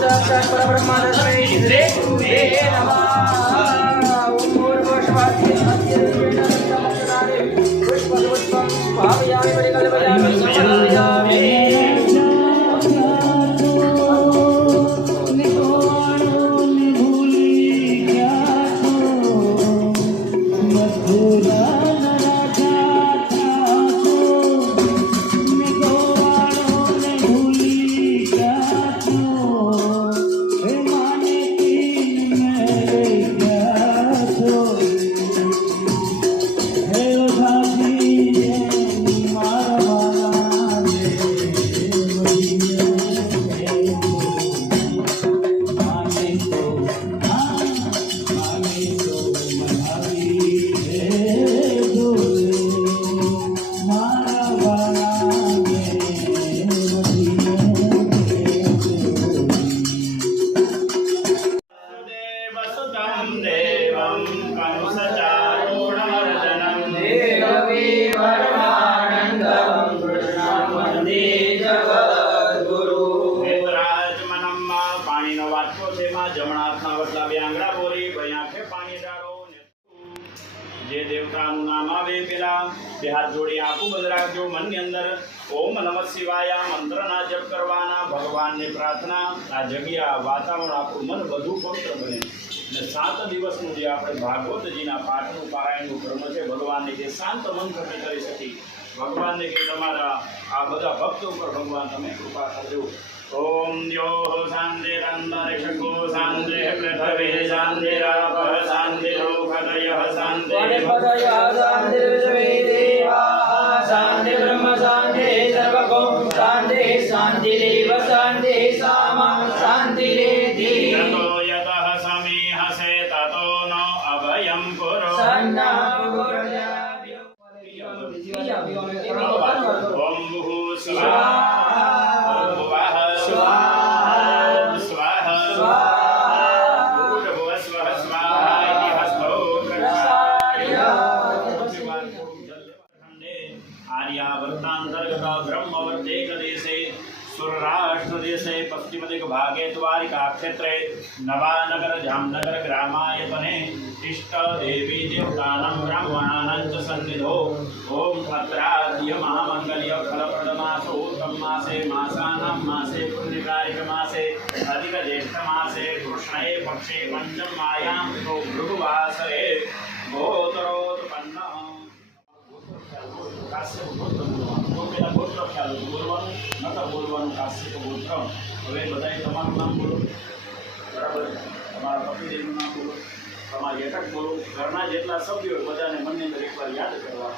साक्षात् परब्रह्म तस्मै श्री गुरुवे नमः। માં જમણા હાથના વટલા બે આંગળા બોરી બે આંખે પાણી ડાળો જે દેવતાનું નામ આવે પેલા બે હાથ જોડી આંખું બંધ રાખજો મનની અંદર ઓમ નમઃ શિવાય મંત્રના જપ કરવાના ભગવાનની પ્રાર્થના આ જગ્યા વાતાવરણ આપણું મન વધુ પવિત્ર બને અને 7 દિવસનું જે આપણે ભાગવતજીના પાઠનું પારાયણનું ક્રમ છે ભગવાનને જે શાંત મન થકી કરી શકી ભગવાનને કે તમારા આ બધા ભક્તો ઉપર ભગવાન તમે કૃપા કરજો ओम यो शांति अंतरिक्षको शांति पृथ्वी शांतिरापः शांतिरोखदयः शांति शांति शांति ब्रह्म शांति सर्वको शांति शांतिरेव शांति सामा शांतिरेधि ततो यतः समीहसे ततो न अभयं कुरु ओम भूः स्वाहा पश्चिम दिग भागे द्वारिका क्षेत्रे नवानगर जामनगर ग्रामायतने इष्ट देवी देवतानां ब्राह्मणानां च सन्निधौ ओम भद्राद्य महामंगल्य फलप्रद मासो उत्तम मासे मासानां मासे पुण्यकारिक मासे अधिक ज्येष्ठ मासे कृष्णे पक्षे पंचमायां तो भृगुवासरे गोत्रोत्पन्न काश्यप गोत्र પેલા ગોત્ર ખ્યાલ બોલવાનું નકર બોલવાનું કાશ્યપ ગોત્ર હવે બધાએ તમારું નામ બોલો બરાબર તમારા પતિદેવનું નામ બોલો તમારી એકક બોલો ઘરના જેટલા સભ્યો બધાને મનની અંદર એકવાર યાદ કરવા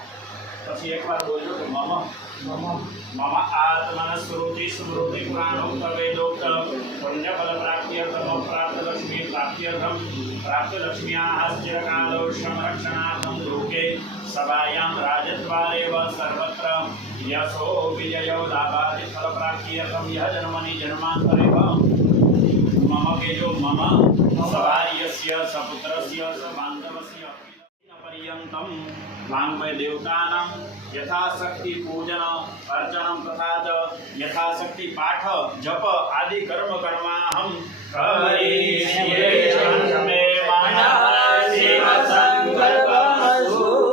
પછી એકવાર બોલજો કે મમ મમ આત્મન સ્મૃતિ સ્મૃતિ પુરાણોક્ત વેદોક્ત પુણ્યફલ પ્રાપ્ત્યર્થમ પ્રાપ્ત લક્ષ્મી પ્રાપ્ત્યર્થમ પ્રાપ્ત લક્ષ્મ્યાઃ ચિરકાલો સંરક્ષણાર્થમ લોકે सभायां राजद्वारेव सर्वत्र यशो विजयो लाभादि फल प्राप्त्यर्थं यह जन्मनि जन्मान्तरेव मम केजो मम सभार्यस्य सपुत्रस्य सबान्धवस्य पर्यन्तं वाङ्मय देवतानां यथाशक्ति पूजन अर्चनं तथा च यथाशक्ति पाठ जप आदि कर्म कर्माहं करिष्ये मे मनः शिव संकल्पमस्तु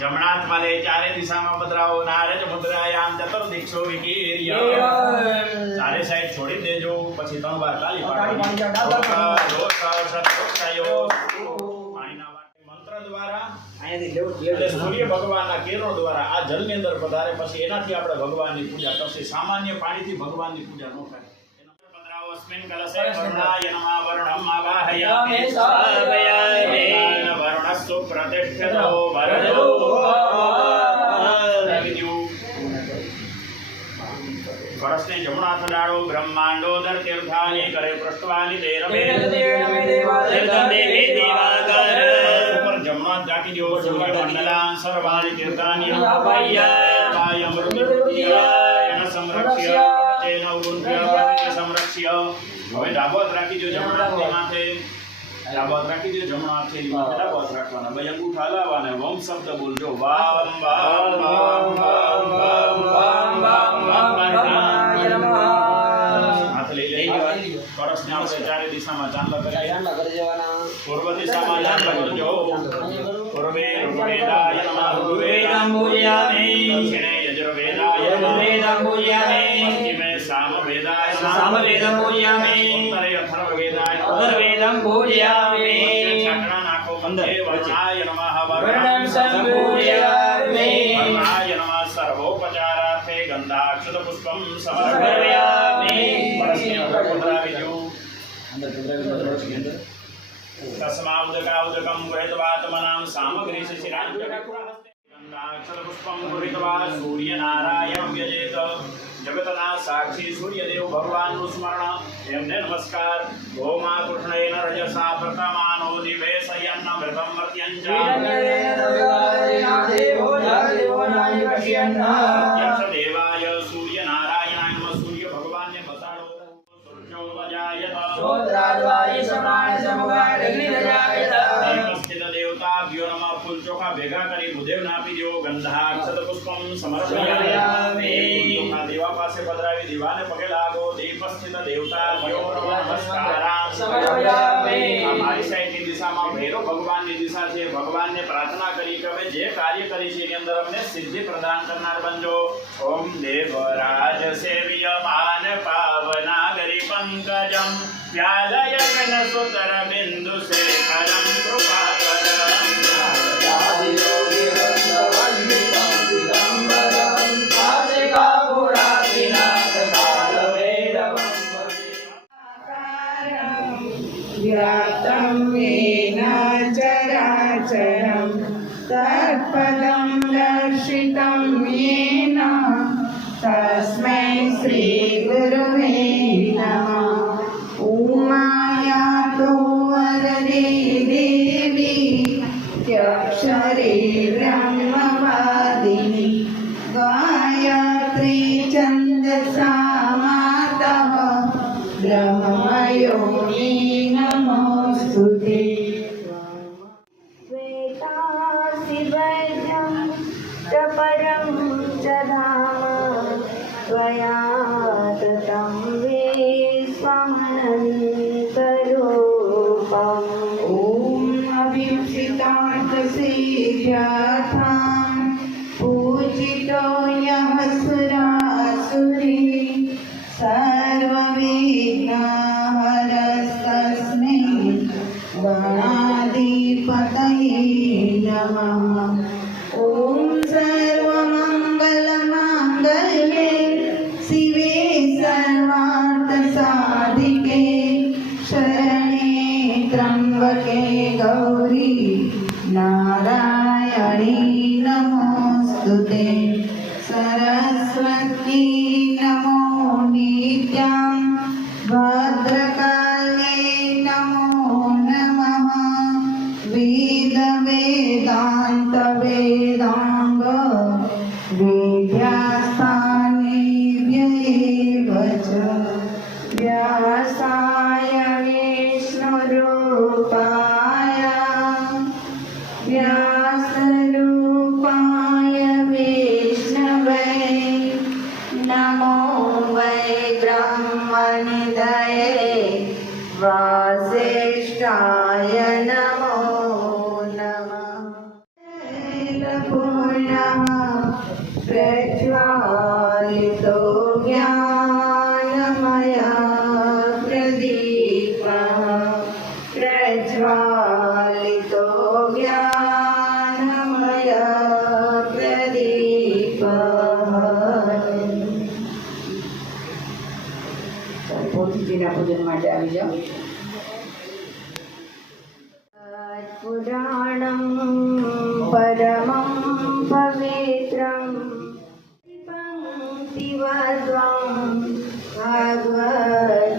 जमनाथ माले चारे दिशा में बदराओ नारज मुद्रायाम चतुर्दिक्षो विकीर्य चारे साइड छोड़ी देजो પછી 3 વાર તાલી પાડો મંત્ર દ્વારા અહીંયાથી સૂર્ય ભગવાનના કિરણો દ્વારા આ જળની અંદર પધારે પછી એનાથી આપણે ભગવાનની પૂજા કરશે સામાન્ય પાણીથી ભગવાનની પૂજા ન થાય अस्मिन् कलशे वरुणाय नमः वरुणम् आवाहयामि स्थापयामि वरुणस्तु प्रतिष्ठितो वरदो परस्ते जमुना थडाड़ो ब्रह्मांडोदर तीर्थानि करे पृष्ठवानि तेरमे देवी देवाकर ऊपर जमुना जाकी जो सूर्य मंडला सर्वाणि तीर्थानि आवाहयामि अमृतयान संरक्ष्य तेन उन्नत्य संरक्ष्य હવે ડાબો હાથ રાખી દો જમણા હાથની માથે ડાબો હાથ રાખી દો જમણા હાથની માથે ડાબો હાથ રાખવાના બે અંગૂઠા હલાવવાના વમ શબ્દ બોલજો વામ વામ વામ વામ વામ વામ વામ વામ હાથ લઈ લેજો પરસને આપણે ચારે દિશામાં ચાંદલા કરી જવાના પૂર્વ દિશામાં ચાંદલા કરજો પૂર્વે ઋગ્વેદાય નમઃ ઋગ્વેદં પૂજયામિ દક્ષિણે યજુર્વેદાય યજુર્વેદં પૂજયામિ પશ્ચિમે सामवेदं पूजयामि उत्तरे अथर्ववेदाय अथर्ववेदं पूजयामि छात्रनाको वन्दे वर्णाय नमः वर्णं सम्पूजयामि वर्णाय नमः सर्वोपचारार्थे गन्धाक्षत पुष्पं समर्पयामि परस्मै तस्मादुदकं गृहीत्वात्मनां सामग्री गन्धाक्षत पुष्पं गृहीत्वा सूर्यनारायणं यजेत जगतना साक्षी सूर्यदेव भगवान स्मरण एमने नमस्कार ओमा कृष्णेन रजसा प्रतमानो दिवे सयन्न मृतं मर्त्यञ्च यक्ष देवाय सूर्य नारायणाय नमः सूर्य भगवान ने बताड़ो श्रोत्राद्वारि श्रवणाय समगाढग्निरजायत દીપસ્થિત દેવતાભ્યો નમઃ. ફૂલ ચોખા ભેગા કરી ભૂદેવને આપી દો. ગંધાક્ષત પુષ્પમ સમર્પયામિ. ચોખા દેવા પાસે પધરાવી દેવાને પગે લાગો. દીપસ્થિત દેવતાભ્યો નમસ્કારામ સમર્પયામિ. આ મારી સાઈડની દિશામાં ભૈરવ ભગવાનની દિશા છે. ભગવાનને પ્રાર્થના કરી કે હવે જે કાર્ય કરી છે એની અંદર અમને સિદ્ધિ પ્રદાન કરનાર બનજો. ઓમ દેવરાજ સેવ્યમાન પાવનાગરી પંકજમ વ્યાલયન સુતર બિંદુ શેખરમ કૃપાકરમ. व्याप्तं येन चराचरं तत्पदं दर्शितं येन तस्मै श्रीगुरुवे नमः। उमायातो वरदे देवी त्यक्षरे ब्रह्मवादिनी गायत्री छन्दसा मातः ब्रह्मयोनि नमोस्तुते। श्वेतासि वैद्यं च परं च धाम त्वया ततं विश्वमनन्तरूपम्। ॐ अभीप्सितार्थसिद्ध्यर्थं पूजितो यः सुरासुरी सर्वविघ्नहरस्तस्मै गणाधिपतये नमः। ॐ सर्वमङ्गलमाङ्गल्ये शिवे सर्वार्थसाधिके शरणे त्र्यम्बके गौरी नारायणी नमोस्तुते। सरस्वती नमो नित्यं भद्रकाले नमो नमः। वेदान्त वेदांग विद्यास्थानेभ्यः च व्यासाय विष्णुरूपाय व्यासरूपाय विष्णवे नमो वै ब्रह्मनिधये वासिष्ठाय नमो नमः। पूर्णः प्रज्वालितो ज्ञानमयः प्रदीपः प्रज्वालितो ज्ञानमयः प्रदीपः। પોતીજીના પૂજન માટે આવી જાઓ. पुराणं परमं पवित्रं पङ्क्तिवद्वं भागवतपुराणं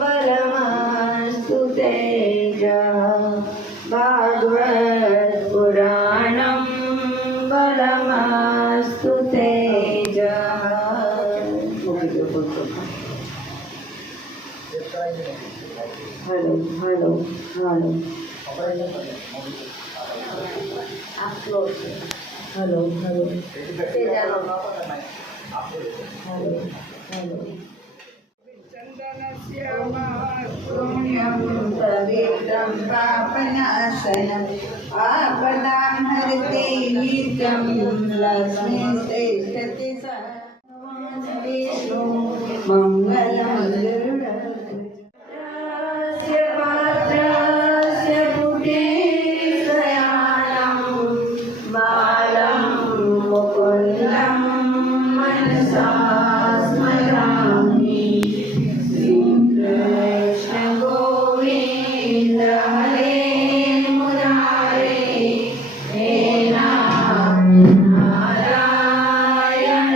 बलमस्तु तेजः। भागवतपुराणं बलमस्तु तेजः। Hello hello hello hello hello hello hello पुण्यं पवित्रं पापनाशनं आपदां हरति नित्यं लक्ष्मीश्रेष्ठति विष्णु मङ्गलं गरुडध्वज पात्रस्य पुटे शयानं बालं मुकुन्दं मनसा स्मरामि। श्रीकृष्ण गोविन्द हरे मुरारे हे नारायण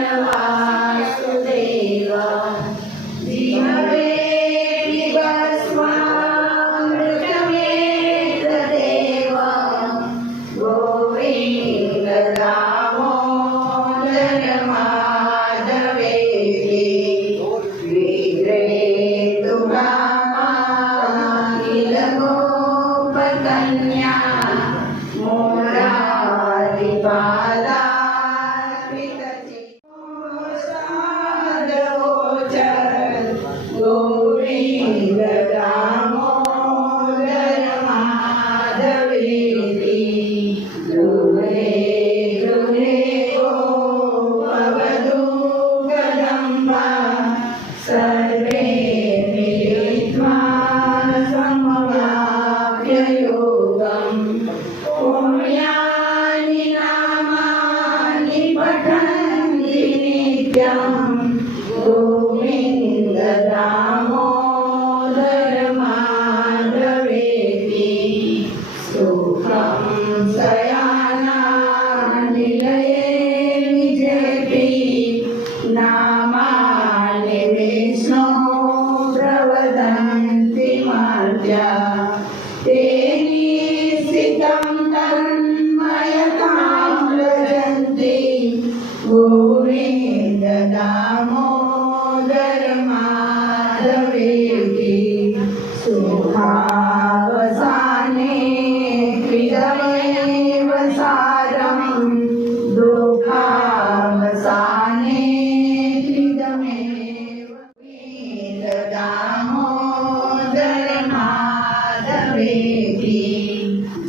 मिलित्वा समवाप्ययोगम् पुण्यानि नामानि पठन्ति नित्यम् गोविन्द दामोदर माधवेति सुखं शयानानिलये विजयति नामानि विष्णो प्रवदन्ति मार्या तेनि सितं तन्मयतां व्रजन्ति गोविन्द दामोदर माधवेति सुखावसाने प्रियमेव सारं दुःखावसाने प्रियमेव गोविन्द दामोदर माधवेति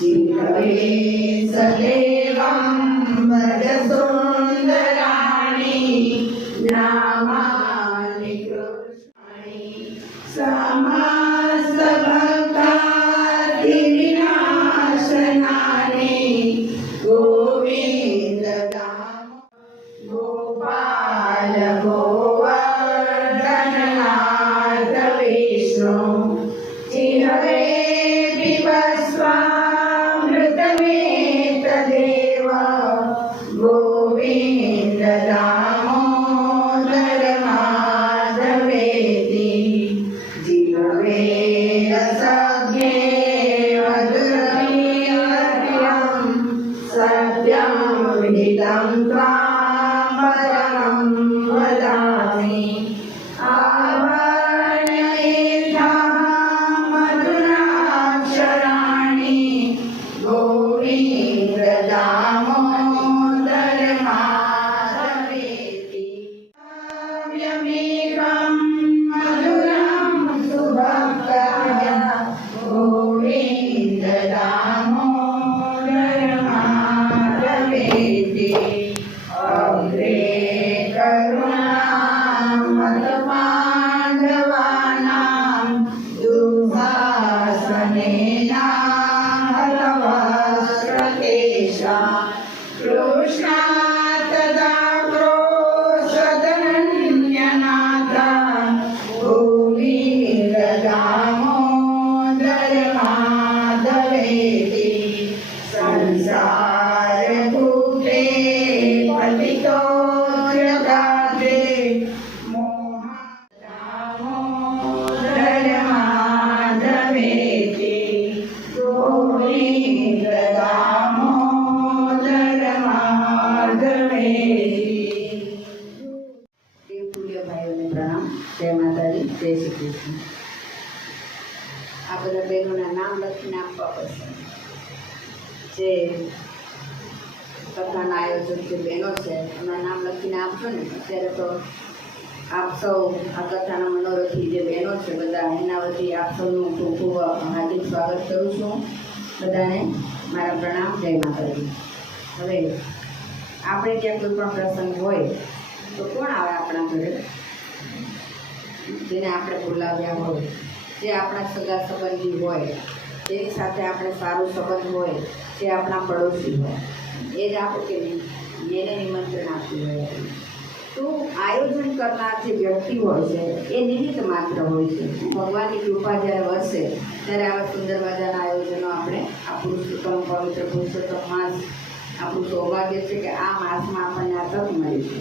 जिह्वे सदेवं वरसुन्दराणि नामानि कृष्णानि समस्तभक्तादिविनाशनानि गोविन्द गोपाल गोवर्धननाथ विष्णु चिरवे पिबस्वामृतमेतदेव गोविन्द दामोदर माधवेति जिह्वे रसज्ञे मधुरमीयं सत्यं विदितं त्वां परमं वदामि आवर्ण्येषां मधुराक्षराणि गोविन्द दामोदर माधवेति काव्यमेकं मधुरं सुभक्ताय गोविन्द दामोदर माधवेति अग्रे करुणामतपाण्डवानां दुःखासनेनाहतवस्त्रकेशा कृष्णा तदा क्रोशदनन्यनाथ गोविन्द दामोदर माधवेति संसारकूटे पतितो जगाते दामोदर माधवेति गोविन्द दामोदर माधवेति। દેવતુલ્ય ભાઈઓને પ્રણામ. જય માતાજી, જય શ્રી કૃષ્ણ. આ બધા બહેનોના નામ લખીને આપવા પડશે. જે કથાના આયોજક જે બહેનો છે એમના નામ લખીને આપશો ને. અત્યારે તો આપ સૌ આ કથાના મનોરથી જે બહેનો છે બધા એના વતી આપ સૌનું ખૂબ ખૂબ હાર્દિક સ્વાગત કરું છું. બધાને મારા પ્રણામ. જય માતાજી. હવે આપણે ત્યાં કોઈ પણ પ્રસંગ હોય તો કોણ આવે આપણા ઘરે? જેને આપણે બોલાવ્યા હોય, જે આપણા સગા સંબંધી હોય, જેની સાથે આપણે સારો સંબંધ હોય, જે આપણા પડોશી હોય, એ જ આપણે કે એને નિમંત્રણ આપ્યું હોય. તો આયોજન કરનાર જે વ્યક્તિ હોય છે એ નિમિત્ત માત્ર હોય છે. ભગવાનની કૃપા જ્યારે વરસે ત્યારે આવા સુંદર મજાના આયોજનો આપણે આ પુરુષોત્તમ પવિત્ર પુરુષોત્તમ માસ આપણું સૌભાગ્ય છે કે આ માસમાં આપણને આ તક મળી છે.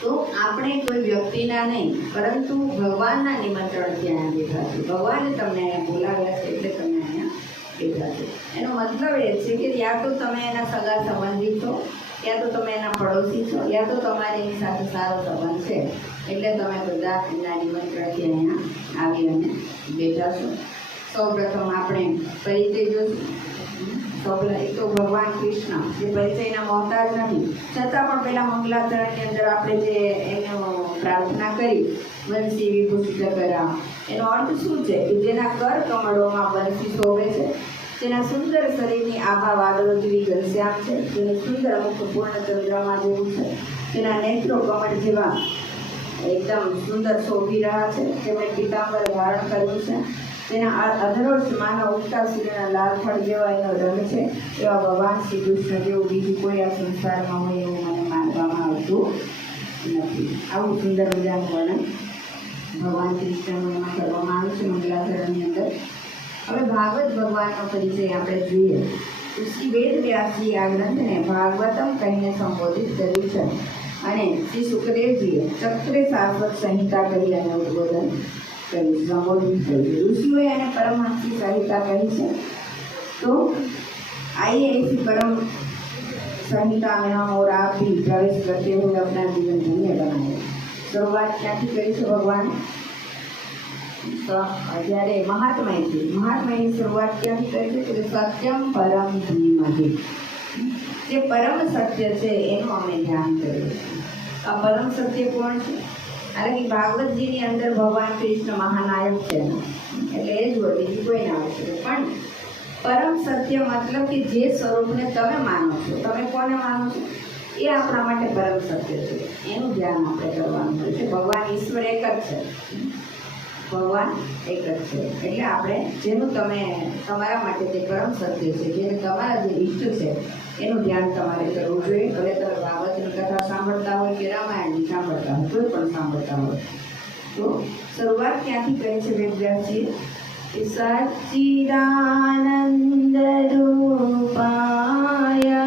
તો આપણે કોઈ વ્યક્તિના નહીં પરંતુ ભગવાનના નિમંત્રણથી અહીંયા બેઠા છે. ભગવાને તમને અહીંયા બોલાવ્યા છે એટલે તમે અહીંયા બેઠા છો. એનો મતલબ એ છે કે યા તો તમે એના સગા સંબંધી છો, યા તો તમે એના પડોશી છો, યા તો તમારે એની સાથે સારો સંબંધ છે એટલે તમે બધા એના નિમંત્રણથી અહીંયા આવી અને બેઠા છો. સૌપ્રથમ આપણે પરિચય જોશું. એક તો ભગવાન કૃષ્ણ જે પરિચયના મોહતાજ નથી, છતાં પણ પહેલાં મંગલાચરણની અંદર આપણે જે એનો પ્રાર્થના કરી વંશી વિભૂષિત કર્યા, એનો અર્થ શું છે કે જેના કર કમળોમાં વંશી શોભે છે, જેના સુંદર શરીરની આભા વાદળો જેવી ઘનશ્યામ છે, જેનું સુંદર મુખ પૂર્ણ ચંદ્રમા જેવું છે, જેના નેત્રો કમળ જેવા એકદમ સુંદર શોભી રહ્યા છે. તેમણે પીતાંબર ધારણ કર્યું છે. તેના અધરોજ માનવ ઉગતા સૂર્યના લાલ ફળ જેવા એનો રંગ છે. એવા ભગવાન શ્રી કૃષ્ણ જેવું બીજું કોઈ આ સંસારમાં હોય એવું મને માનવામાં આવતું નથી. આવું સુંદર મજાનું વર્ણન ભગવાન કૃષ્ણનું એમાં કરવામાં આવ્યું છે મંગલાચરણની અંદર. હવે ભાગવત ભગવાનનો પરિચય આપણે જોઈએ. શ્રી વેદ વ્યાસજી આ ગ્રંથને ભાગવતમ કહીને સંબોધિત કર્યું છે અને શ્રી સુખદેવજીએ ચક્રે શાશ્વત સંહિતા કરી અને ઉદ્બોધન કર્યું, સંબોધિત કર્યું. ઋષિઓએ એને પરમહંસી સંહિતા કહી છે. તો आइए इसी परम संहिता में हम और आप भी प्रवेश करते हुए अपना जीवन धन्य बनाए. शुरुआत क्याँथी करी છે ભગવાન? તો જ્યારે મહાત્માની શરૂઆત ક્યાંથી કરી છે? સત્યમ પરમ ધીમહિ. જે પરમ સત્ય છે એનું અમે ધ્યાન કર્યું. આ પરમ સત્ય કોણ છે? કારણ કે ભાગવતજીની અંદર ભગવાન કૃષ્ણ મહાનાયક છે, એટલે એ જ હોય, બીજું કોઈ ના હોય છે. પણ પરમ સત્ય મતલબ કે જે સ્વરૂપને તમે માનો છો, તમે કોને માનો છો એ આપણા માટે પરમ સત્ય છે. એનું ધ્યાન આપણે કરવાનું છે. ભગવાન ઈશ્વર એક જ છે, ભગવાન એક જ છે. એટલે આપણે જેનું તમે તમારા માટે તે પરમ સત્ય છે, જેને તમારા જે ઈષ્ટ છે એનું ધ્યાન તમારે કરવું જોઈએ. ભલે તમે ભાગવતની કથા સાંભળતા હોય કે રામાયણની સાંભળતા હોય, કોઈ પણ સાંભળતા હોય. તો શરૂઆત ક્યાંથી કરી છે વેદવ્યાસજીએ? સચ્ચિદાનંદ રૂપાય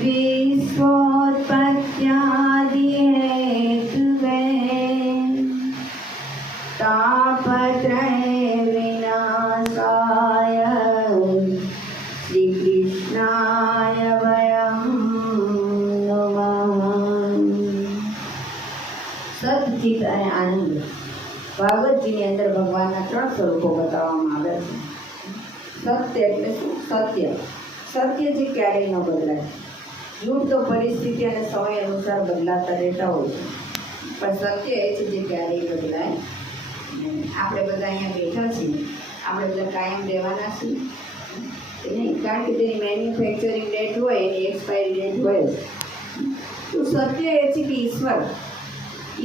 વિશ્વોત્પત્યાદિ હેતુવે તાપત્રય વિનાશાય શ્રી કૃષ્ણાય વયમ નમઃ. સચ્ચિત અને આનંદ. ભાગવતજીની અંદર ભગવાનના 3 સ્વરૂપો બતાવવામાં આવ્યા છે. સત્ય એટલે શું? સત્ય જે ક્યારેય ન બદલાય. જૂઠ તો પરિસ્થિતિ અને સમય અનુસાર બદલાતા રહેતા હોય છે, પણ સત્ય એ છે જે ક્યારેય બદલાય નહીં. આપણે બધા અહીંયા બેઠા છીએ, આપણે બધા કાયમ રહેવાના છીએ નહીં, કારણ કે તેની મેન્યુફેક્ચરિંગ ડેટ હોય, એની એક્સપાયરી ડેટ હોય. તો સત્ય એ છે કે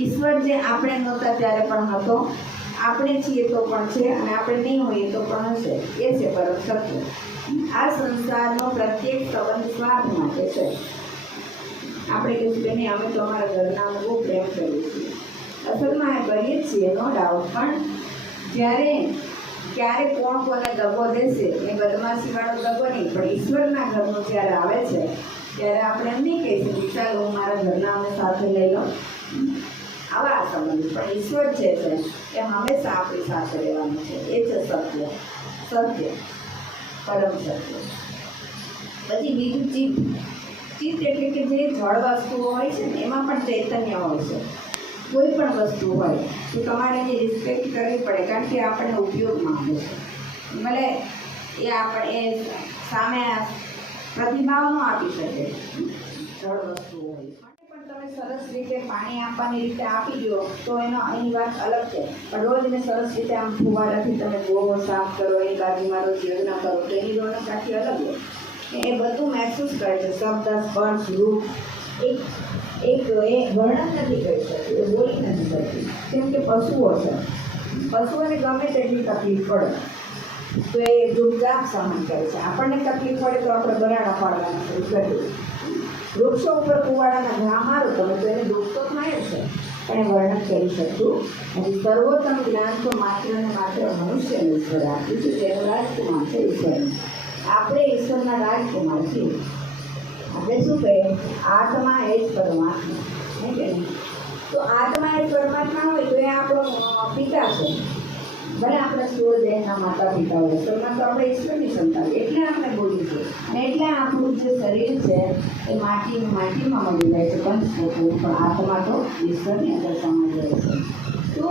ઈશ્વર જે આપણે નહોતા ત્યારે પણ હતો, આપણે છીએ તો પણ છે, અને આપણે નહીં હોઈએ તો પણ હશે. એ છે પરમ સત્ય. આ સંસારનો પ્રત્યેક સંબંધ સ્વાર્થ માટે છે. આપણે કહીશું કે નહીં, અમે તો અમારા ઘરના બહુ પ્રેમ કરીએ છીએ. અસલમાં એ કરીએ જ છીએ, નો ડાઉટ. પણ ક્યારે કોણ કોને દગો દેશે એ બદમાશીવાળો દગો નહીં, પણ ઈશ્વરના ઘરનું જ્યારે આવે છે ત્યારે આપણે એમ નહીં કહી શકીએ ચાલો હું મારા ઘરના અમે સાથે લઈ લઉં. આવા સંબંધ. પણ ઈશ્વર જે છે એ હંમેશા આપણી સાથે રહેવાનું છે. એ છે સત્ય, પરમ સત્ય. પછી બીજું ચિત્ત. ચિત્ત એટલે કે જે જળ વસ્તુઓ હોય છે ને એમાં પણ ચૈતન્ય હોય છે. કોઈ પણ વસ્તુ હોય તો તમારે એની રિસ્પેક્ટ કરવી પડે, કારણ કે આપણને ઉપયોગમાં આવે છે. ભલે એ આપણે એ સામે પ્રતિભાવ ન આપી શકે જળ વસ્તુઓ હોય. તમે સરસ રીતે પાણી આપવાની રીતે આપી દો તો એનો અહીં વાત અલગ છે, પણ રોજ એને સરસ રીતે આમ ફુવારાથી તમે ગોવો સાફ કરો, એની બાજુમાં રોજ યોજના કરો તો એની રોનક આખી અલગ હોય. એ બધું મહેસૂસ કરે છે. શબ્દ, સ્પર્શ, રૂપ એક વર્ણન નથી કરી શકતી, એ બોલી નથી શકતી. કેમ કે પશુઓ છે, પશુઓને ગમે તેટલી તકલીફ પડે તો એ ચૂપચાપ સહન કરે છે. આપણને તકલીફ પડે તો આપણે ગરાડા પાડવાના શરૂ કરીએ. વૃક્ષો ઉપર કુવાડાના ઘા મારો તમે તો એને દુઃખ તો થાય છે, પણ એ વર્ણન કરી શકતું નથી. સર્વોત્તમ જ્ઞાન તો માત્ર ને માત્ર મનુષ્યને ઈશ્વર આપ્યું છે. તેનો રાજકુમાર છે ઈશ્વર. આપણે ઈશ્વરના રાજકુમાર છીએ. આપણે શું કહીએ? આત્મા એ જ પરમાત્મા, નહીં કે નહીં? તો આત્મા એ પરમાત્મા હોય તો એ આપણો પિતા છે. ભલે આપણા સ્થૂળ દેહના માતા પિતા હોય, તો આપણે ઈશ્વરની સંતાન, એટલે આપણે બોલીએ છીએ. અને એટલે આપણું જે શરીર છે એ માટીમાં મળી જાય છે, પંચભૂતો, પણ આત્મા તો ઈશ્વરની અંદર સમાઈ જાય છે. તો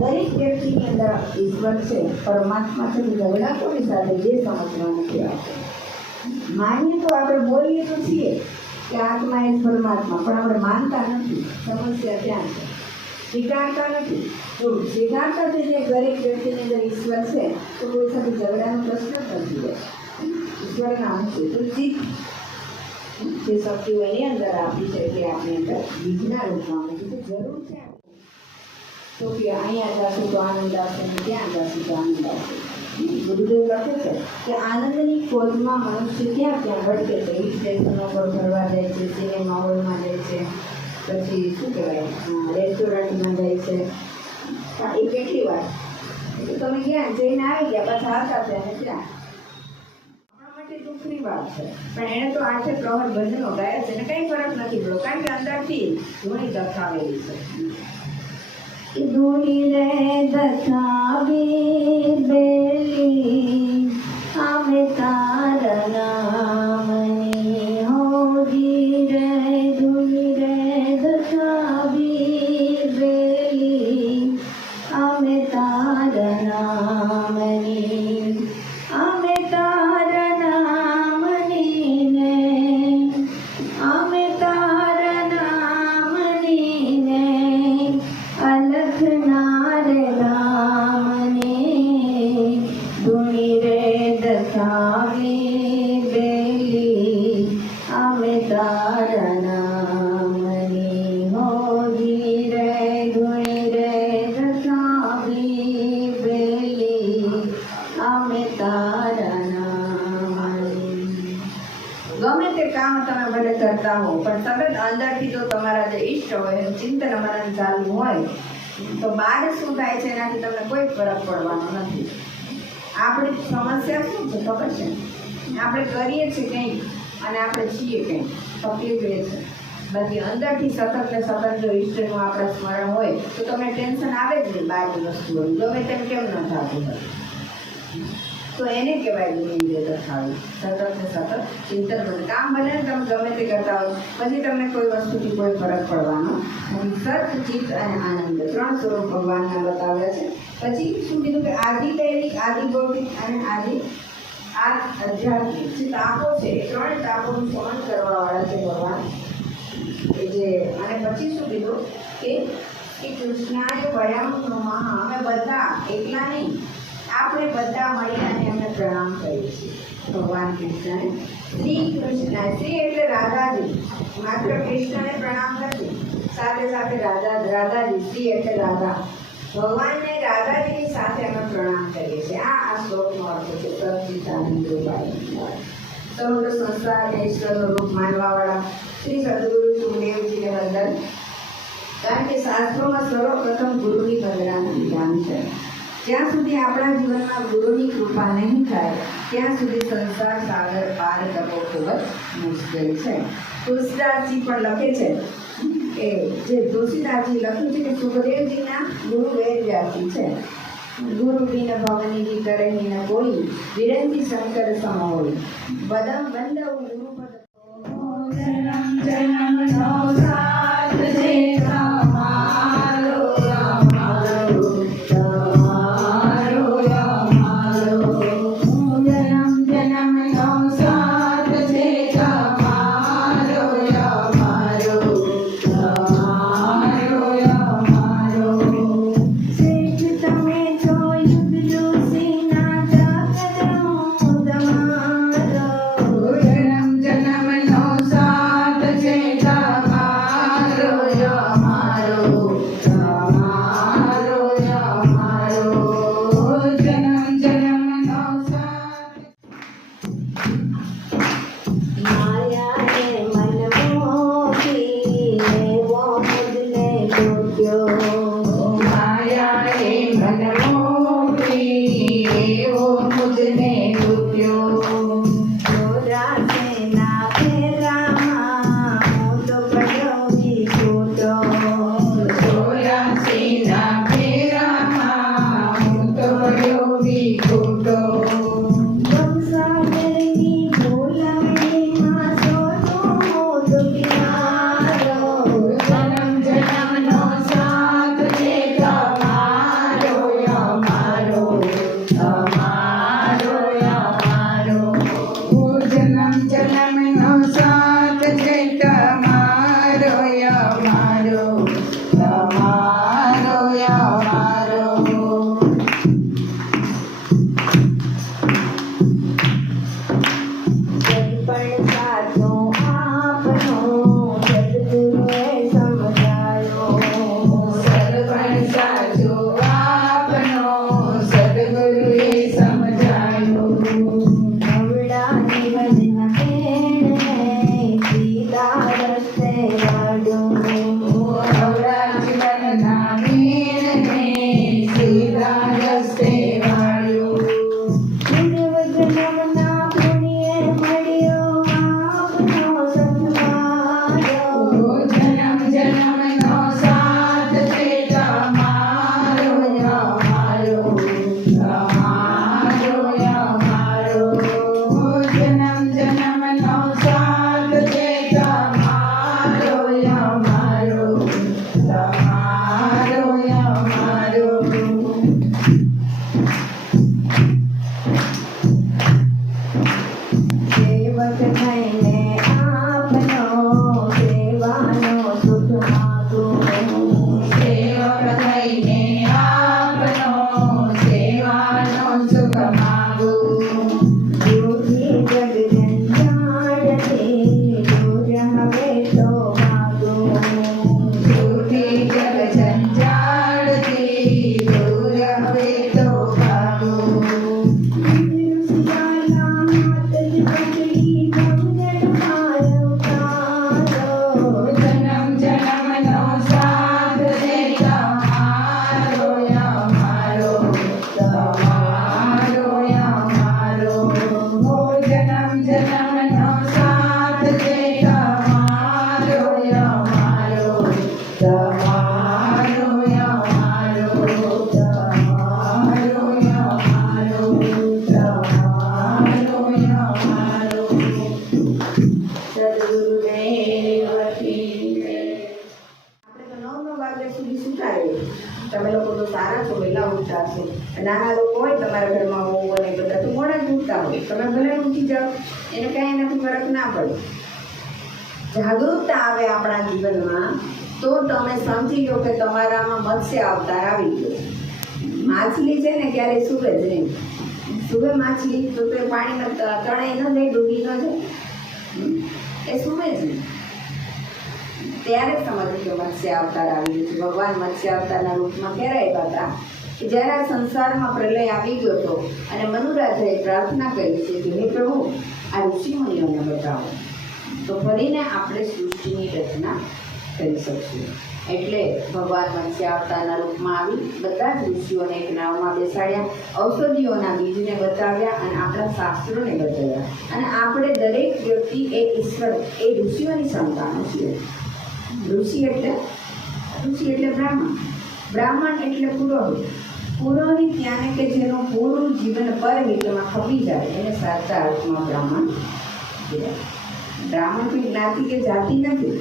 દરેક વ્યક્તિની અંદર ઈશ્વર છે, પરમાત્મા છે. ઝઘડા કોની સાથે જે સમજવા નથી આવતો. માનીએ તો આપણે બોલીએ તો છીએ કે આત્મા એ પરમાત્મા, પણ આપણે માનતા નથી. સમસ્યા ત્યાં છે, સ્વીકારતા નથી. જો સ્વીકારતા છે જે દરેક વ્યક્તિની અંદર ઈશ્વર છે તો કોઈ સાથે ઝઘડાનો પ્રશ્ન જ નથી. ઈશ્વરના અંશે તો ચિત્ત જે શક્તિઓ એની અંદર આપી છે કે આપણે અંદર બીજના રૂપમાં આપણે કીધું જરૂર છે. તો કે અહીંયા જશું તો આનંદ આવશે ને ત્યાં જશું તો આનંદ આવશે. ગુરુદેવ લખે છે કે આનંદની ખોજમાં મનુષ્ય ક્યાં ક્યાં ભટકે છે. હિલ સ્ટેશનો પર ફરવા જાય છે, સિનેમા હોલમાં જાય છે, પછી શું કહેવાય રેસ્ટોરન્ટમાં જાય છે. પણ એ કેટલી વાર તો તમે ક્યાં જઈને આવી ગયા પાછા આવતા છે અને ત્યાં આપણા માટે દુઃખની વાત છે. પણ એણે તો આઠે પ્રહર ભજનો ગાયા છે ને કંઈ ફરક નથી પડ્યો, કારણ કે અંદરથી ધૂણી દખાવેલી છે. ધૂણી રે દખાવી બેલી અમે તારા નામની હોજી રે. ધૂણી રે દખાવી બેલી અમે તારા નામની, અમે તારા નામની ને, અમે તારા નામની ને, અલખ નારે રામને. ધૂણી રે દખાવી બેલી અમે તારા નામની હોજી રે. ધૂણી રે દખાવી બેલી અમે તારા નામની. ગમે તે કામ તમે ભલે કરતા હો પણ સતત અંદરથી જો તમારા જે ઈષ્ટ હોય એનું ચિંતન મનન ચાલુ હોય તો બહાર શું થાય છે એનાથી તમને કોઈ ફરક પડવાનો નથી. આપણી સમસ્યા શું છે ખબર છે? આપણે કરીએ છીએ કંઈક અને આપણે છીએ કંઈક, તકલીફ એ છે. બાકી અંદરથી સતત ને સતત જો ઈષ્ટનું આપણા સ્મરણ હોય તો તમને ટેન્શન આવે જ નહીં. બહારની વસ્તુઓનું ગમે તેમ કેમ ન થતું હોય તો એને કહેવાય ધૂણી દખાવી. સતત ને સતત ચિંતન બને કામ બને ને તમે ગમે તે કરતા હોય પછી તમને કોઈ વસ્તુથી કોઈ ફરક પડવાનો નથી. સત, ચિત્ત અને આનંદ 3 સ્વરૂપ ભગવાનના બતાવ્યા છે. પછી શું કીધું કે આદિ દૈનિક, આદિ ભૌતિક અને આદિ આધ્યાત્મિક જે તાપો છે એ 3 તાપોનું સહન કરવાવાળા છે ભગવાન. જે અને પછી શું કીધું કે કૃષ્ણાય વયમ નમઃ. અમે બધા એકલા નહીં, આપણે બધા મળીને એમને પ્રણામ કરીએ છીએ ભગવાન કૃષ્ણને. શ્રી કૃષ્ણ, શ્રી એટલે રાધાજી, માત્ર કૃષ્ણને પ્રણામ નથી, સાથે સાથે રાધાજી, શ્રી એટલે રાધા, ભગવાનને રાધાજીની સાથે અમે પ્રણામ કરીએ છીએ. આ શ્લોકનો અર્થ છે. સચ્ચિદાનંદ રૂપાય સર્વ સંસાર ઈશ્વરનું રૂપ માનવાવાળા શ્રી સદગુરુ સુખદેવજીને વંદન. કારણ કે શાસ્ત્રોમાં સર્વપ્રથમ ગુરુની વંદનાનું વિધાન છે. જ્યાં સુધી આપણા જીવનમાં ગુરુની કૃપા નહીં થાય ત્યાં સુધી સંસાર સાગર પાર કરવો ખૂબ જ મુશ્કેલ છે. તુલસીદાસજી પણ લખે છે કે જે તુલસીદાસજી લખ્યું છે કે સુખદેવજીના ગુરુ વેદવ્યાસજી છે. ગુરુ બિન ભવનીજી કરે ન કોઈ, વિરંજી શંકર સમ હોય, બદમ બંદવ ગુરુપદ. જન્મ જન્મનો સાથ છે તમારો, અમારો તમારો, અમારો. જન્મ જન્મનો સાથ છે તમારો, અમારો તમારો, અમારો. શેઠ તમે જોયું તુલસીના જાગરણ તમારો. જન્મ જન્મનો સાથ છે લોકો તો સારા છો, વહેલા ઉઠતા છો. નાના લોકો હોય તમારા ઘરમાં વહુ અને બધા તો મોડા જ ઉઠતા હોય, તમે ભલે ઉઠી જાઓ, એને કાંઈ એનાથી ફરક ના પડે. જાગૃતતા આવે આપણા જીવનમાં તો તમે સમજી લો કે તમારામાં મત્સ્ય અવતાર આવી ગયો. માછલી છે ને ક્યારેય સૂવે જ નહીં. સૂવે માછલી તો તે પાણીમાં તણાઈ ન જાય, ડૂબી ન જાય, એ સૂવે જ નહીં. ત્યારે સમજવું કે મત્સ્ય અવતાર આવી ગયો છે. ભગવાન મત્સ્ય અવતારના રૂપમાં ક્યારે આવ્યા હતા કે જ્યારે આ સંસારમાં પ્રલય આવી ગયો હતો અને મનુરાજાએ પ્રાર્થના કરી છે કે હે પ્રભુ આ ઋષિમુનિઓને બતાવો તો ફરીને આપણે સૃષ્ટિની રચના કરી શકશું. એટલે ભગવાન મત્સ્ય અવતારના રૂપમાં આવી બધા જ ઋષિઓને એક નાવમાં બેસાડ્યા, ઔષધિઓના બીજને બતાવ્યા અને આપણા શાસ્ત્રોને બતાવ્યા. અને આપણે દરેક વ્યક્તિ એ ઈશ્વર એ ઋષિઓની સંતાનો છીએ. ઋષિ એટલે બ્રાહ્મણ, બ્રાહ્મણ એટલે પુરોહિત. પુરોહિત ત્યાંને કે જેનું પૂરું જીવન પરહિતમાં ખપી જાય એને સાચા અર્થમાં બ્રાહ્મણ કહેવાય. બ્રાહ્મણ કોઈ જ્ઞાતિ કે જાતિ નથી,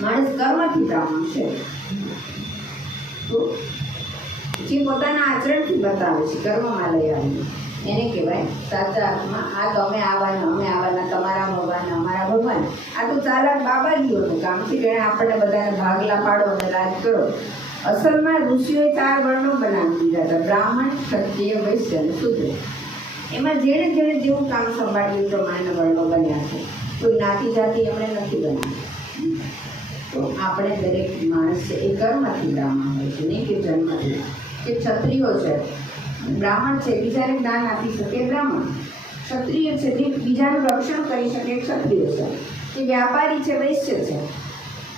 માણસ કર્મથી બ્રાહ્મણ છે. તો જે પોતાના આચરણથી બતાવે છે, કર્મમાં લઈ આવીને એને કહેવાય સાચા અર્થમાં આ તો અમે આવવાના, તમારા ભગવાન, અમારા ભગવાન. આ તો ચાલાક બાબાજીઓનું કામ છે કે આપણને બધાને ભાગલા પાડો અને રાજ કરો. અસલમાં ઋષિઓએ 4 વર્ણો બનાવી દીધા હતા: બ્રાહ્મણ, ક્ષત્રિય, વૈશ્ય અને શૂદ્ર. એમાં જેણે જેવું કામ સંભાળ્યું પ્રમાણેના વર્ણો બન્યા છે. કોઈ જ્ઞાતિ જાતિ એમણે નથી બનાવી. તો આપણે દરેક માણસ છે એ કર્મથી બ્રાહ્મણ હોય છે, નહીં કે જન્મથી. કે ક્ષત્રિયો છે, બ્રાહ્મણ છે, બીજાને જ્ઞાન આપી શકે બ્રાહ્મણ. ક્ષત્રિય છે જે બીજાનું રક્ષણ કરી શકે ક્ષત્રિય છે. કે વ્યાપારી છે, વૈશ્ય છે,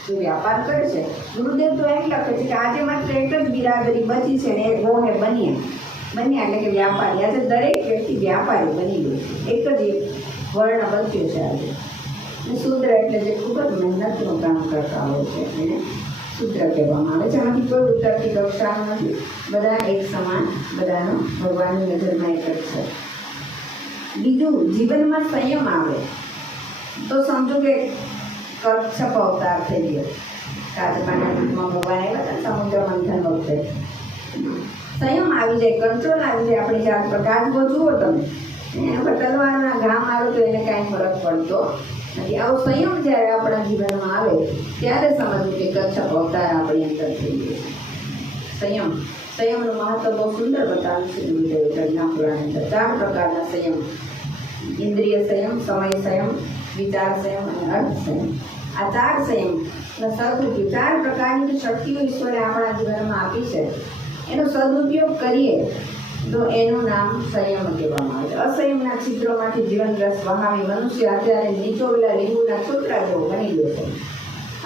જે વ્યાપાર કરે છે. ગુરુદેવ તો એમ લખે છે કે આજે માત્ર એક જ બિરાદરી બચી છે ને એ वो है બન્યા એટલે કે વ્યાપારી. આજે દરેક વ્યક્તિ વ્યાપારી બની ગયું છે. એક જ વર્ણ બચ્યું છે આજે. શૂદ્ર એટલે જે ખૂબ જ મહેનતનું કામ કરતા હોય છે એને શૂદ્ર કહેવામાં આવે છે. આમાંથી કોઈ ઉતરતી કક્ષાનું નથી, બધા એક સમાન, બધાનો ભગવાનની નજરમાં એક જ છે. બીજું, જીવનમાં સંયમ આવે તો સમજો કે કચ્છપ અવતાર થઈ ગયો. કાચબાના રૂપમાં ભગવાન આવ્યા હતા સમુદ્ર મંથન વખતે. સંયમ આવી જાય, કંટ્રોલ આવી જાય આપણી જાત પર. કાચબો જુઓ તમે, એના પર તલવારના ઘા મારો તો એને કાંઈ ફરક પડતો નથી. આવો સંયમ જ્યારે આપણા જીવનમાં આવે ત્યારે સમજવું કે કચ્છપ અવતાર આપણી અંદર થઈ ગયો. સંયમનું મહત્વ બહુ સુંદર બતાવ્યું છે ગુરુદેવે પ્રજ્ઞા પુરાણની અંદર. 4 પ્રકારના સંયમ: ઇન્દ્રિય સંયમ, સમય સંયમ, વિચાર સંયમ અને અર્થ સંયમ. આ 4 સંયમનો સદુપયોગ, 4 પ્રકારની શક્તિઓ ઈશ્વરે આપણા જીવનમાં આપી છે, એનો સદુપયોગ કરીએ તો એનું નામ સંયમ કહેવામાં આવે છે. અસંયમના છિદ્રોમાંથી જીવન રસ વહાવી મનુષ્ય અત્યારે નીચોવેલા લીંબુના છોતરા જેવો બની ગયો છે.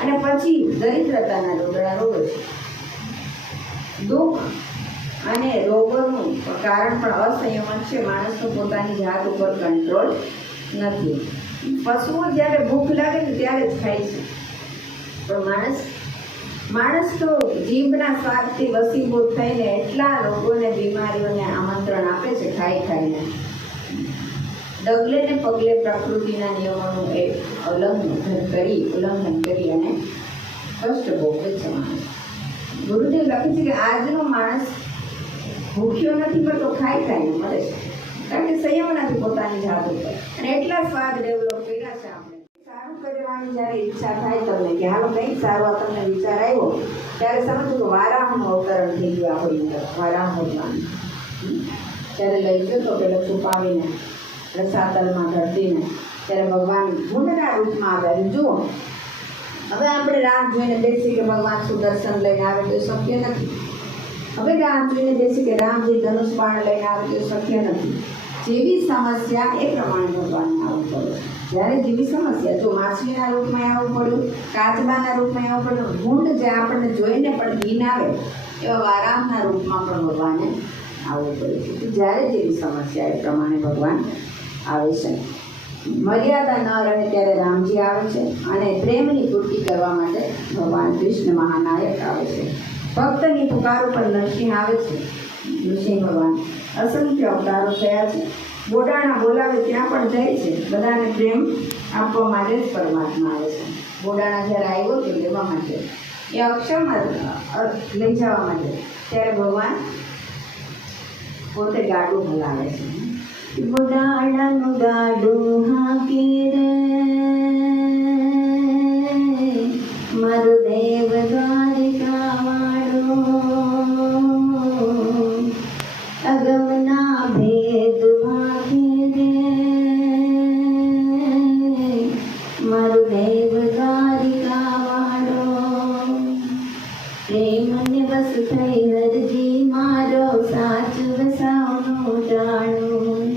અને પછી દરિદ્રતાના રોગડા રોગો છે. દુઃખ અને રોગોનું કારણ પણ અસંયમ છે. માણસનો પોતાની જાત ઉપર કંટ્રોલ નથી. પશુઓ જ્યારે ભૂખ લાગે ને ત્યારે જ ખાય છે, પણ માણસ તો જીભના સ્વાદથી વસીભૂત થઈને એટલા રોગોને, બીમારીઓને આમંત્રણ આપે છે ખાઈને. ડગલે ને પગલે પ્રકૃતિના નિયમોનું એ ઉલ્લંઘન કરી અને કષ્ટ ભોગવે છે માણસ. ગુરુદેવ લખે છે કે આજનો માણસ ભૂખ્યો નથી પડતો, ખાઈને મળે છે, કારણ કે સંયમ નથી પોતાની જાત ઉપર. અને એટલા સ્વાદ ડેવલપ કર્યા છે આપણે. સારું કરવાની જ્યારે ઈચ્છા થાય તમને કે હાલો કંઈક સારો તમને વિચાર આવ્યો, ત્યારે સમજો કે વારાહનું અવતરણ થઈ ગયું આપણી અંદર. વારાહ ભગવાન ત્યારે લઈ ગયો તો પેલો છુપાવીને રસાતલમાં ધરતીને, ત્યારે ભગવાન ભૂંડના રૂપમાં આવ્યા. જુઓ, હવે આપણે રાહ જોઈને બેસી કે ભગવાન સુદર્શન લઈને આવે તો શક્ય નથી. હવે રાહ જોઈને બેસી કે રામજી ધનુષ બાણ લઈને આવે તો શક્ય નથી. જેવી સમસ્યા એ પ્રમાણે ભગવાનને આવવું પડે. જ્યારે જેવી સમસ્યા, જો માછલીના રૂપમાં આવવું પડ્યું, કાચબાના રૂપમાં આવવું પડ્યું, ભૂંડ જે આપણને જોઈને પણ ઘીન આવે એવા વારાહના રૂપમાં પણ ભગવાને આવવું પડે છે. જ્યારે જેવી સમસ્યા એ પ્રમાણે ભગવાન આવે છે. મર્યાદા ન રહે ત્યારે રામજી આવે છે અને પ્રેમની પૂર્તિ કરવા માટે ભગવાન કૃષ્ણ મહાનાયક આવે છે. ભક્તની પુકાર ઉપર નરસિંહ આવે છે. નૃસિંહ ભગવાન અસંખ્ય અવતારો થયા છે. બોડાણા બોલાવે ત્યાં પણ જાય છે. બધાને પ્રેમ આપવા માટે જ પરમાત્મા આવે છે. બોડાણા જ્યારે આવ્યો તો લેવા માટે એ અક્ષરમાં લઈ જવા માટે ત્યારે ભગવાન પોતે ગાડું હલાવે છે. બુડાડાનું ગાડું હાકી રે મારું દેવ દ્વારિકા વાળો, અગમના ભેદ ભાખી રે મારું દેવ દ્વારિકા વાળો, પ્રેમને બસ થઈ હરજી મારો સાચ વસાવનું જાણું,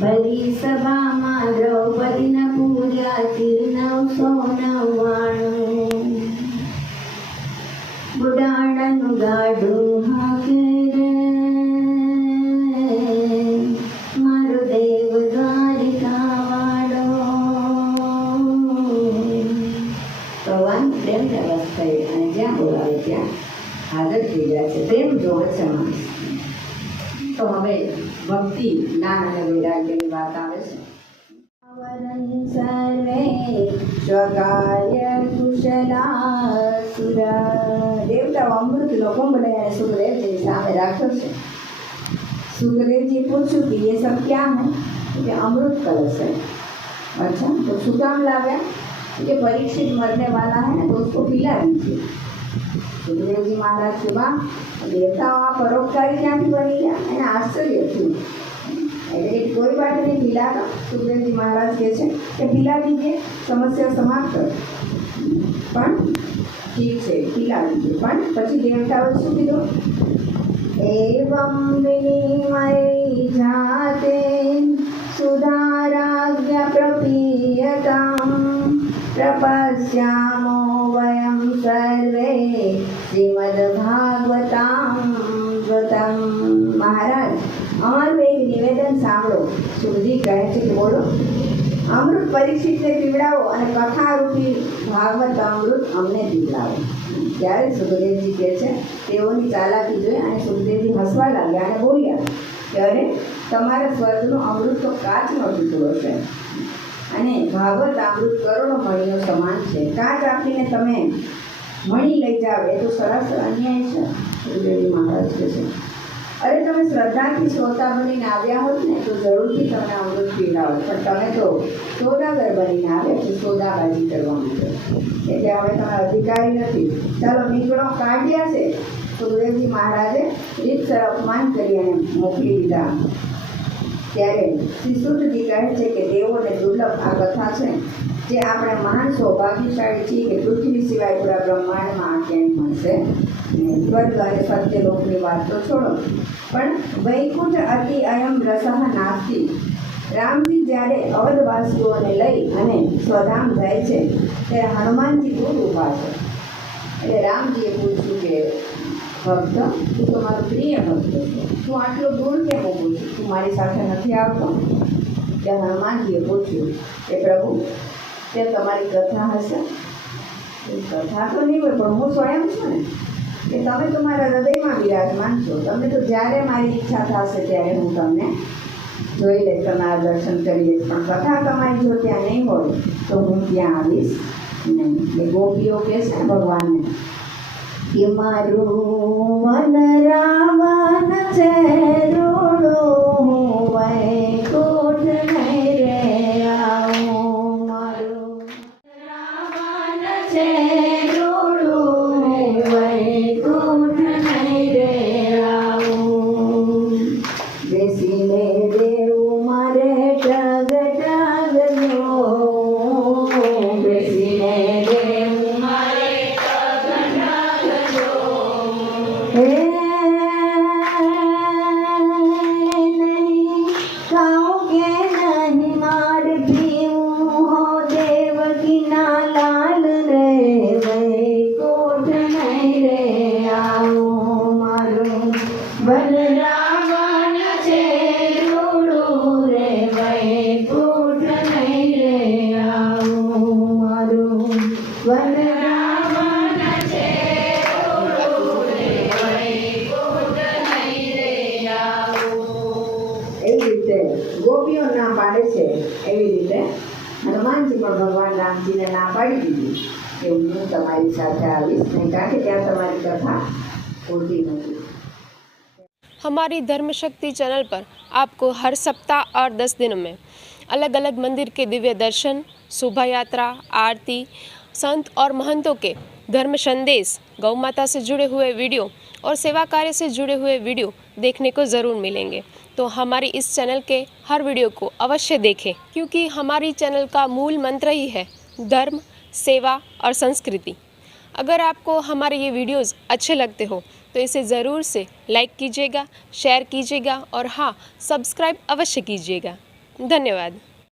ભલી સભામાં દ્રૌપદીના પૂર્યા તીર 999. બુડાડાનું ગાડું હાકે રે મારો દેવ દ્વારિકા વાળો. ભગવાન પ્રેમને બસ થઈ અને જ્યાં બોલાવે ત્યાં હાજર થઈ જાય છે. પ્રેમ જોવે છે માણસ. તો હવે ભક્તિ, જ્ઞાન અને વૈરાગ્યની વાત આવે છે. સર્વે સ્વકાર્ય કુશલાસુરા. દેવતાઓ અમૃત લોકો બનાવ્યા સુખદેવજી સામે રાખ્યો છે. सुखदेव जी पूछू कि ये सब क्या है? कि अमृत कलश है. अच्छा, तो શું કામ લાવ્યા? कि परीक्षित मरने वाला है ना, तो उसको पिला दीजिए. सुखदेव जी महाराज के बाद देवताओं आप परोपकारी ક્યાંથી બની ગયા? એને આશ્ચર્ય થયું. એટલે કોઈ બાત નહીં, પીલાતા. સુખદેવજી મહારાજ કહે છે કે પીલા દીजिए, સમસ્યા સમાપ્ત. પણ ઠીક છે, પીલા દીजिए. પણ પછી દેવતાઓએ શું કીધું? एवं विनिमय जाते सुधाराज्ञा प्रपीयतां प्रपश्यामो वयं सर्वे श्रीमद्भागवतामृतं. महाराज, અમારું એક નિવેદન સાંભળો. સુરજી કહે છે કે બોલો. અમૃત પરીક્ષિતને પીવડાવો અને કથારૂપી ભાગવત અમૃત અમને પીવડાવો. ત્યારે સુખદેવજી કહે છે, તેઓની ચાલાકી જોઈ અને સુખદેવજી હસવા લાગ્યા અને બોલ્યા કે અરે, તમારા સ્વર્ગનું અમૃત તો કાચનો ટુકડો છે અને ભાગવત અમૃત કરોડો મણીઓ સમાન છે. કાચ આપીને તમે મણી લઈ જાઓ એ તો સરાસર અન્યાય છે. સુખદેવજી મહારાજ કહે છે, અરે તમે શ્રદ્ધાથી શ્રોતા બનીને આવ્યા હોત ને તો જરૂરથી તમને અમૃત પીવડાવો. પણ તમે તો સોદાગર બનીને આવ્યા છો, સોદાબાજી કરવા માટે. એટલે હવે તમે અધિકારી નથી. ચાલો નીકળો, કાઢ્યા છે. સુખદેવજી મહારાજે રીતસર અપમાન કરી અને મોકલી દીધા. ત્યારે શ્રી શુદ્ધજી કહે છે કે દેવોને દુર્લભ આ કથા છે, જે આપણે મહાન સૌભાગ્યશાળી છીએ કે પૃથ્વી સિવાય પૂરા બ્રહ્માંડમાં આ ક્યાંય મળશે. સ્વર્ગ અને સત્યલોકની વાત તો છોડો, પણ વૈકુંઠ અતિ અયમ રસઃ નાસ્તિ. રામજી જ્યારે અવધવાસીઓને લઈ અને સ્વધામ જાય છે ત્યારે હનુમાનજી દૂર ઊભા છે. એટલે રામજીએ પૂછ્યું કે ભક્ત, તું તો મારો પ્રિય ભક્ત છે, તું આટલો દૂર કેમ ઊભું છું? તું મારી સાથે નથી આવતો? ત્યાં હનુમાનજીએ પૂછ્યું કે પ્રભુ, ત્યાં તમારી કથા હશે? કથા તો નહીં હોય, પણ હું સ્વયં છું ને, કે તમે તો મારા હૃદયમાં બિરાજમાન છો. તમને તો જ્યારે મારી ઈચ્છા થશે ત્યારે હું તમને જોઈ લઈશ, તમારા દર્શન કરી લઈશ. પણ કથા તમારી જો ત્યાં નહીં હોય તો હું ત્યાં આવીશ નહીં. એટલે ગોપીઓ કહે છે ભગવાનને કે મારું મન રાવણ છે રૂડું, વૈકુંઠ નહીં રે આવું. મારું રાવણ છે રૂડું, વૈકુંઠ નહીં રે આવું. બેસીને દેવું મારે ટગટગજો, બેસીને દેવું મારે ટગટગજો. હે નહીં ખાઉં કે નહીં માર પીવું હો દેવકીના લાલ રે, વૈકુંઠ નહીં રે આવું. મારું બલરાવણ છે રૂડું રે, વૈકુંઠ નહીં રે આવું. મારું બલરાવણ છે રૂડું રે, વૈકુંઠ નહીં રે આવું. એવી રીતે ગોપીઓ ના પાડે છે, એવી રીતે હનુમાનજી પણ ભગવાન રામજીને ના પાડી દીધી. કે હું તમારી સાથે આવીશ નહીં, કારણ કે ત્યાં તમારી કથા પૂરતી નથી. हमारी धर्म शक्ति चैनल पर आपको हर सप्ताह और 10 दिनों में अलग अलग मंदिर के दिव्य दर्शन, शोभा यात्रा, आरती, संत और महंतों के धर्म संदेश, गौ माता से जुड़े हुए वीडियो और सेवा कार्य से जुड़े हुए वीडियो देखने को ज़रूर मिलेंगे। तो हमारी इस चैनल के हर वीडियो को अवश्य देखें, क्योंकि हमारी चैनल का मूल मंत्र ही है धर्म, सेवा और संस्कृति। अगर आपको हमारे ये वीडियोस अच्छे लगते हो तो इसे ज़रूर से लाइक कीजिएगा, शेयर कीजिएगा और हाँ, सब्सक्राइब अवश्य कीजिएगा। धन्यवाद।